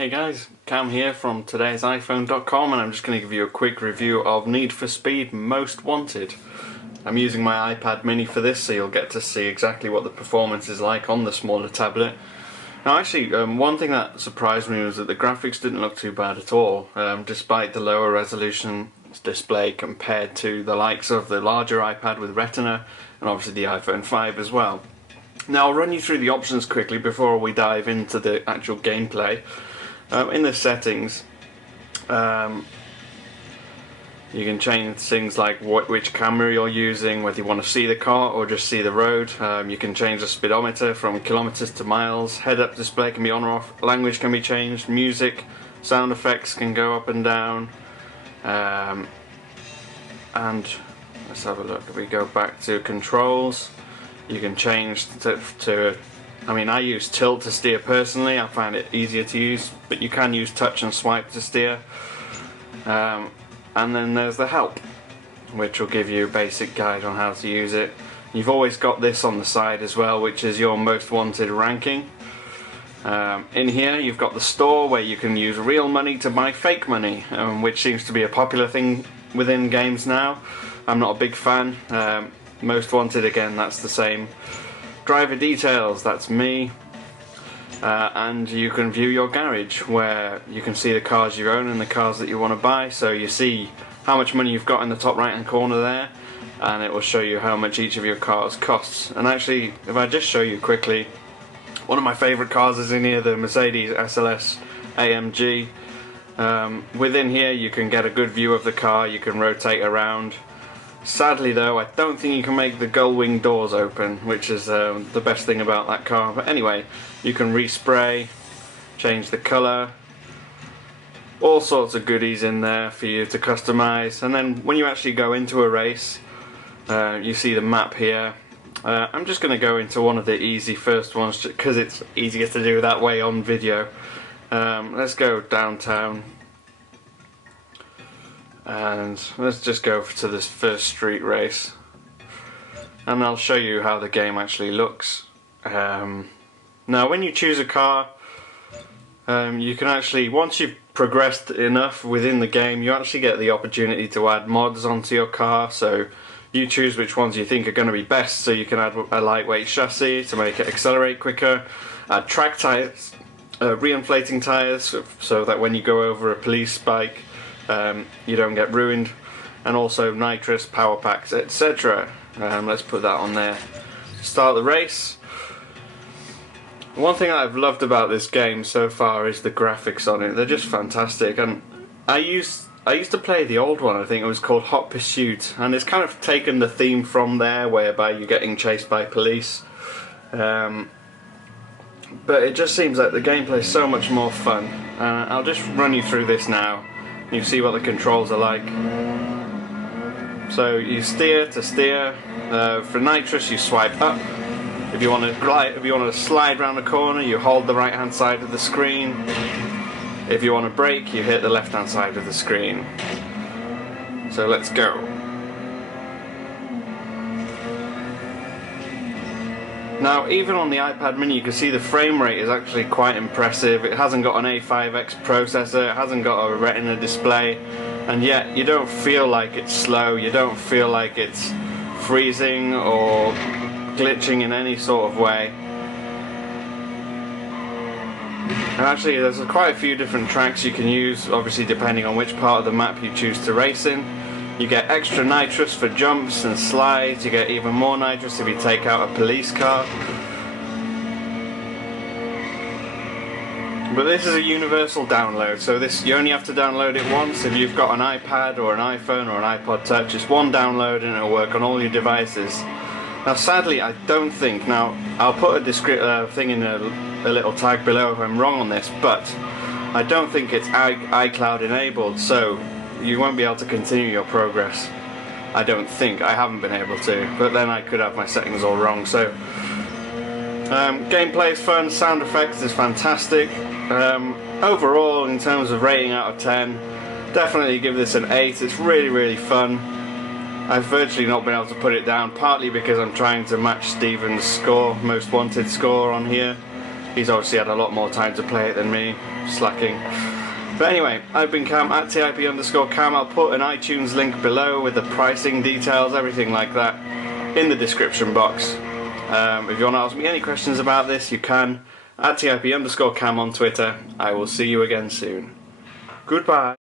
Hey guys, Cam here from today's iPhone.com, and I'm just going to give you a quick review of Need for Speed Most Wanted. I'm using my iPad mini for this, so you'll get to see exactly what the performance is like on the smaller tablet. Now actually, one thing that surprised me was that the graphics didn't look too bad at all, despite the lower resolution display compared to the likes of the larger iPad with Retina, and obviously the iPhone 5 as well. Now I'll run you through the options quickly before we dive into the actual gameplay. In the settings, you can change things like which camera you're using, whether you want to see the car or just see the road. You can change the speedometer from kilometers to miles. Head-up display can be on or off. Language can be changed. Music, sound effects can go up and down. And let's have a look. If we go back to controls, you can change to I use tilt to steer personally. I find it easier to use, but you can use touch and swipe to steer. And then there's the help, which will give you a basic guide on how to use it. You've always got this on the side as well, which is your most wanted ranking. In here you've got the store, where you can use real money to buy fake money, which seems to be a popular thing within games now. I'm not a big fan. Most wanted, again, that's the same. Driver details, that's me. And you can view your garage, where you can see the cars you own and the cars that you want to buy. So you see how much money you've got in the top right hand corner there, and it will show you how much each of your cars costs. And actually, if I just show you quickly, one of my favourite cars is in here, the Mercedes SLS AMG. Within here you can get a good view of the car, you can rotate around. Sadly though, I don't think you can make the gull wing doors open, which is the best thing about that car. But anyway, you can respray, change the colour, all sorts of goodies in there for you to customise. And then when you actually go into a race, you see the map here. I'm just going to go into one of the easy first ones, because it's easier to do that way on video. Let's go downtown. And let's just go to this first street race, and I'll show you how the game actually looks. Now when you choose a car, you can actually, once you've progressed enough within the game, you actually get the opportunity to add mods onto your car. So you choose which ones you think are going to be best, so you can add a lightweight chassis to make it accelerate quicker, add track tyres, re-inflating tyres so that when you go over a police spike you don't get ruined, and also nitrous, power packs, etc. Let's put that on there. Start the race. One thing I've loved about this game so far is the graphics on it. They're just fantastic, and I used to play the old one. I think it was called Hot Pursuit, and it's kind of taken the theme from there, whereby you're getting chased by police. But it just seems like the gameplay is so much more fun. I'll just run you through this now. You see what the controls are like. So you steer to steer. For nitrous, you swipe up. If you want to slide around a corner, you hold the right hand side of the screen. If you want to brake, you hit the left hand side of the screen. So let's go. Now, even on the iPad mini, you can see the frame rate is actually quite impressive. It hasn't got an A5X processor, it hasn't got a Retina display, and yet you don't feel like it's slow, you don't feel like it's freezing or glitching in any sort of way. And actually, there's quite a few different tracks you can use, obviously depending on which part of the map you choose to race in. You get extra nitrous for jumps and slides, you get even more nitrous if you take out a police car. But this is a universal download, so you only have to download it once. If you've got an iPad or an iPhone or an iPod Touch, it's one download and it'll work on all your devices. Now sadly, I don't think, now I'll put a thing in a little tag below if I'm wrong on this, but I don't think it's iCloud enabled, so you won't be able to continue your progress. I don't think. I haven't been able to, but then I could have my settings all wrong. So gameplay is fun, sound effects is fantastic. Overall, in terms of rating out of 10, definitely give this an 8. It's really fun. I've virtually not been able to put it down, partly because I'm trying to match Steven's score, most wanted score on here. He's obviously had a lot more time to play it than me. slacking. But anyway, I've been Cam at TIP_Cam. I'll put an iTunes link below with the pricing details, everything like that, in the description box. If you want to ask me any questions about this, you can at TIP_Cam on Twitter. I will see you again soon. Goodbye.